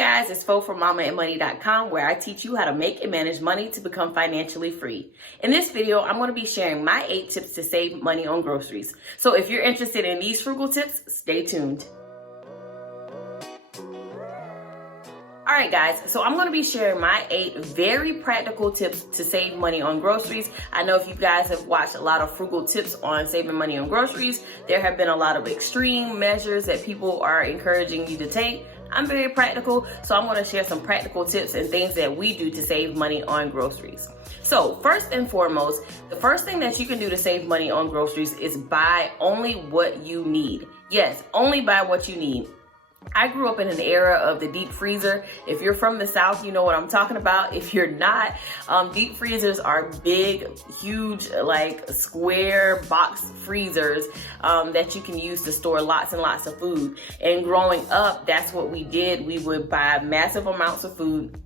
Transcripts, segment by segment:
Guys, it's Fo from MamaAndMoney.com, where I teach you how to make and manage money to become financially free. In this video, I'm going to be sharing my 8 tips to save money on groceries. So if you're interested in these frugal tips, stay tuned. Alright guys, so I'm going to be sharing my 8 very practical tips to save money on groceries. I know if you guys have watched a lot of frugal tips on saving money on groceries, there have been a lot of extreme measures that people are encouraging you to take. I'm very practical, so I'm going to share some practical tips and things that we do to save money on groceries. So first and foremost, the first thing that you can do to save money on groceries is buy only what you need. Yes, only buy what you need. I grew up in an era of the deep freezer. If you're from the South, you know what I'm talking about. If you're not, deep freezers are big, huge, like square box freezers that you can use to store lots and lots of food. And growing up, that's what we did. We would buy massive amounts of food.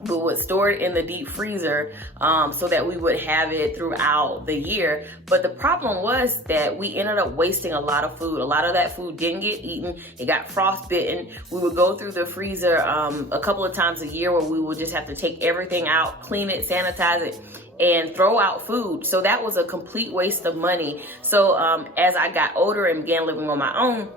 We would store it in the deep freezer so that we would have it throughout the year. But the problem was that we ended up wasting a lot of food. A lot of that food didn't get eaten. It got frostbitten. We would go through the freezer a couple of times a year where we would just have to take everything out, clean it, sanitize it, and throw out food. So that was a complete waste of money. So as I got older and began living on my own,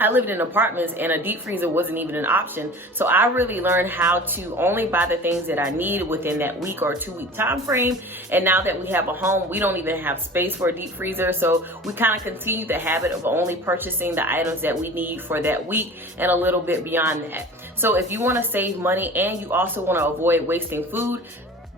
I lived in apartments and a deep freezer wasn't even an option. So I really learned how to only buy the things that I need within that week or 2-week time frame. And now that we have a home, we don't even have space for a deep freezer. So we kind of continue the habit of only purchasing the items that we need for that week and a little bit beyond that. So if you want to save money and you also want to avoid wasting food,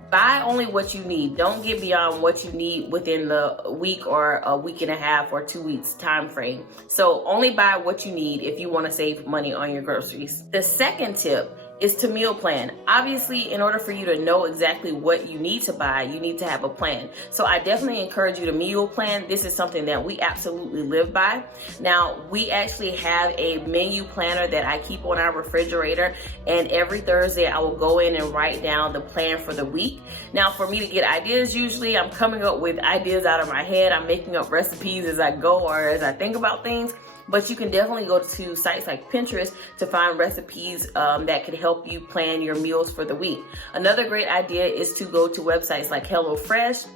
buy only what you need. Don't get beyond what you need within the week or a week and a half or 2 weeks time frame. So only buy what you need if you want to save money on your groceries. The second tip is to meal plan. Obviously, in order for you to know exactly what you need to buy, you need to have a plan. So I definitely encourage you to meal plan. This is something that we absolutely live by. Now, we actually have a menu planner that I keep on our refrigerator, and every Thursday I will go in and write down the plan for the week. Now, for me to get ideas, usually I'm coming up with ideas out of my head. I'm making up recipes as I go or as I think about things. But you can definitely go to sites like Pinterest to find recipes that can help you plan your meals for the week. Another great idea is to go to websites like HelloFresh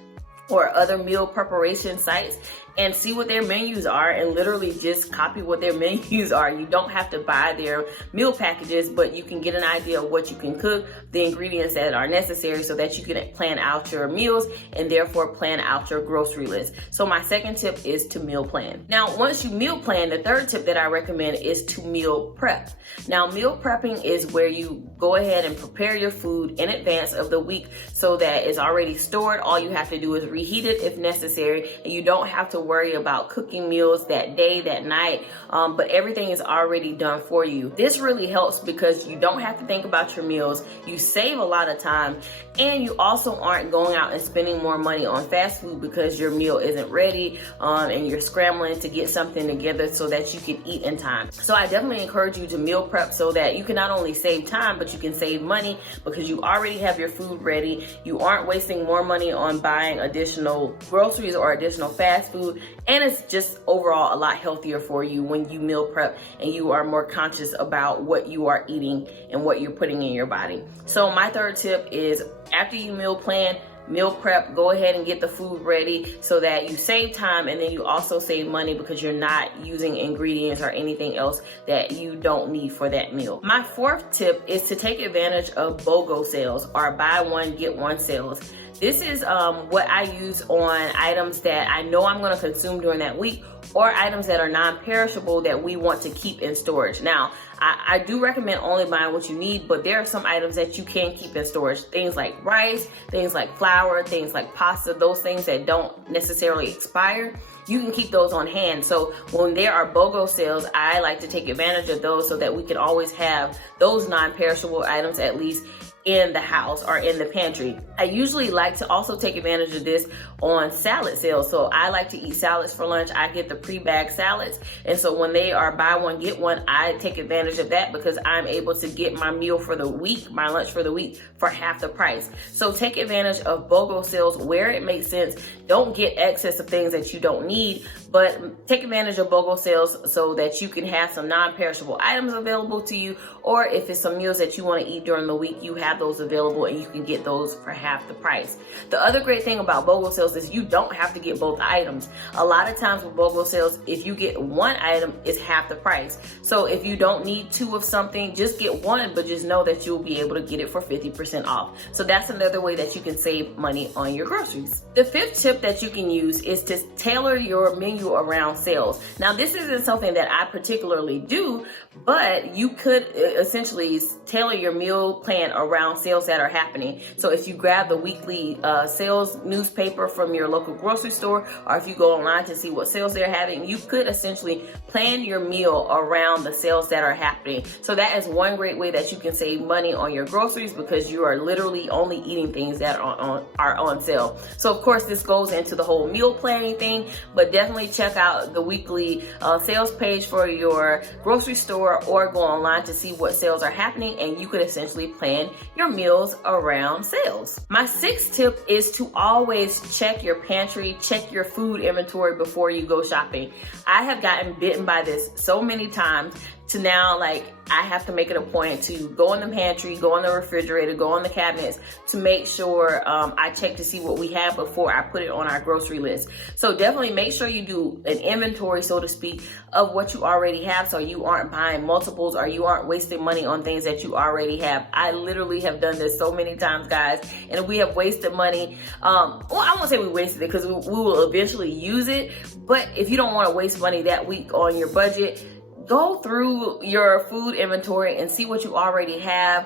or other meal preparation sites and see what their menus are and literally just copy what their menus are. You don't have to buy their meal packages, but you can get an idea of what you can cook, the ingredients that are necessary so that you can plan out your meals and therefore plan out your grocery list. So my second tip is to meal plan. Now, once you meal plan, the third tip that I recommend is to meal prep. Now, meal prepping is where you go ahead and prepare your food in advance of the week so that it's already stored. All you have to do is reheat it if necessary, and you don't have to worry about cooking meals that day, that night, but everything is already done for you. This really helps because you don't have to think about your meals, you save a lot of time, and you also aren't going out and spending more money on fast food because your meal isn't ready and you're scrambling to get something together so that you can eat in time. So I definitely encourage you to meal prep so that you can not only save time, but you can save money because you already have your food ready. You aren't wasting more money on buying additional groceries or additional fast food, and it's just overall a lot healthier for you when you meal prep and you are more conscious about what you are eating and what you're putting in your body. So my third tip is after you meal plan, meal prep, go ahead and get the food ready so that you save time and then you also save money because you're not using ingredients or anything else that you don't need for that meal. My fourth tip is to take advantage of BOGO sales or buy one, get one sales. This is what I use on items that I know I'm going to consume during that week or items that are non-perishable that we want to keep in storage. Now, I do recommend only buying what you need, but there are some items that you can keep in storage. Things like rice, things like flour, things like pasta, those things that don't necessarily expire. You can keep those on hand. So when there are BOGO sales, I like to take advantage of those so that we can always have those non-perishable items at least in the house or in the pantry. I usually like to also take advantage of this on salad sales. So I like to eat salads for lunch. I get the pre-bagged salads. And so when they are buy one, get one, I take advantage of that because I'm able to get my meal for the week, my lunch for the week for half the price. So take advantage of BOGO sales where it makes sense. Don't get excess of things that you don't need, but take advantage of BOGO sales so that you can have some non-perishable items available to you, or if it's some meals that you want to eat during the week, you have those available and you can get those for half the price. The other great thing about BOGO sales is you don't have to get both items. A lot of times with BOGO sales, if you get one item, it's half the price. So if you don't need two of something, just get one, but just know that you'll be able to get it for 50% off. So that's another way that you can save money on your groceries. The fifth tip that you can use is to tailor your menu around sales. Now, this isn't something that I particularly do, but you could essentially tailor your meal plan around sales that are happening. So if you grab the weekly sales newspaper from your local grocery store, or if you go online to see what sales they're having, you could essentially plan your meal around the sales that are happening. So that is one great way that you can save money on your groceries because you are literally only eating things that are on sale. So of course this goes into the whole meal planning thing, but definitely check out the weekly sales page for your grocery store or go online to see what sales are happening, and you could essentially plan your meals around sales. My sixth tip is to always check your pantry, check your food inventory before you go shopping. I have gotten bitten by this so many times to now, like, I have to make it a point to go in the pantry, go in the refrigerator, go in the cabinets to make sure I check to see what we have before I put it on our grocery list. So definitely make sure you do an inventory, so to speak, of what you already have so you aren't buying multiples or you aren't wasting money on things that you already have. I literally have done this so many times, guys, and we have wasted money. Well, I won't say we wasted it because we will eventually use it, but if you don't want to waste money that week on your budget, go through your food inventory and see what you already have,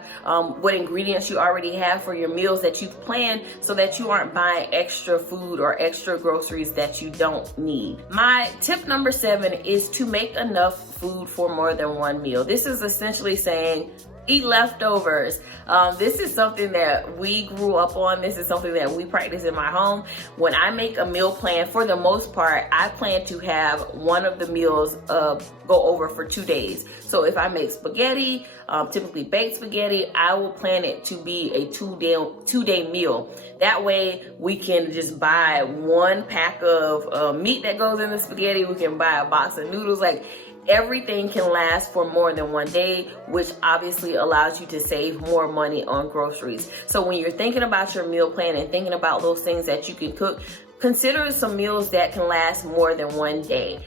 what ingredients you already have for your meals that you've planned so that you aren't buying extra food or extra groceries that you don't need. My tip number 7 is to make enough food for more than one meal. This is essentially saying eat leftovers. This is something that we grew up on. This is something that we practice in my home. When I make a meal plan, for the most part, I plan to have one of the meals go over for 2 days. So if I make spaghetti, typically baked spaghetti, I will plan it to be a two-day meal. That way we can just buy one pack of meat that goes in the spaghetti. We can buy a box of noodles. Like, everything can last for more than 1 day, which obviously allows you to save more money on groceries. So when you're thinking about your meal plan and thinking about those things that you can cook, consider some meals that can last more than 1 day.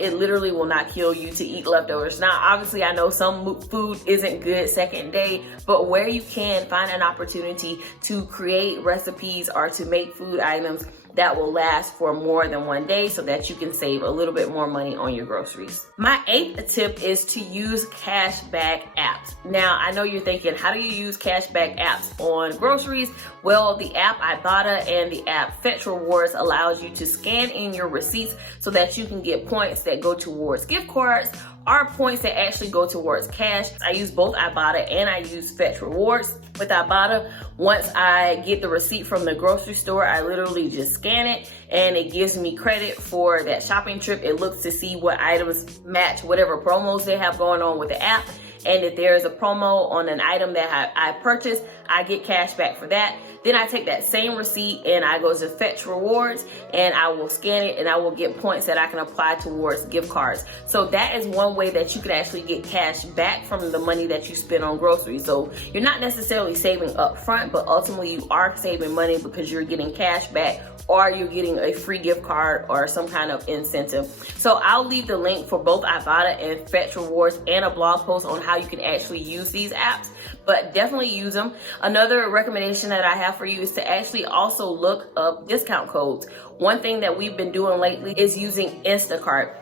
It literally will not kill you to eat leftovers. Now, obviously, I know some food isn't good second day, but where you can, find an opportunity to create recipes or to make food items that will last for more than 1 day so that you can save a little bit more money on your groceries. My 8th tip is to use cashback apps. Now, I know you're thinking, how do you use cashback apps on groceries? Well, the app Ibotta and the app Fetch Rewards allows you to scan in your receipts so that you can get points that go towards gift cards or points that actually go towards cash. I use both Ibotta and I use Fetch Rewards. With Ibotta, once I get the receipt from the grocery store, I literally just scan it and it gives me credit for that shopping trip. It looks to see what items match whatever promos they have going on with the app. And if there is a promo on an item that I purchased, I get cash back for that. Then I take that same receipt and I go to Fetch Rewards and I will scan it and I will get points that I can apply towards gift cards. So that is one way that you can actually get cash back from the money that you spend on groceries. So you're not necessarily saving up front, but ultimately you are saving money because you're getting cash back or you're getting a free gift card or some kind of incentive. So I'll leave the link for both Ibotta and Fetch Rewards and a blog post on how you can actually use these apps, but definitely use them. Another recommendation that I have for you is to actually also look up discount codes. One thing that we've been doing lately is using Instacart.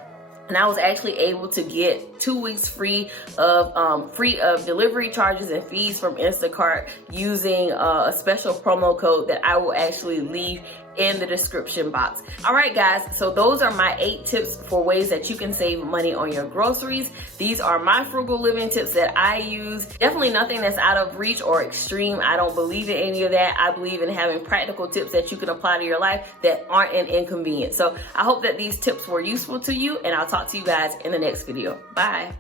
And I was actually able to get 2 weeks free of delivery charges and fees from Instacart using a special promo code that I will actually leave in the description box. All right, guys, so those are my 8 tips for ways that you can save money on your groceries. These are my frugal living tips that I use. Definitely nothing that's out of reach or extreme. I don't believe in any of that. I believe in having practical tips that you can apply to your life that aren't an inconvenience. So I hope that these tips were useful to you, and I'll talk to you guys in the next video. Bye.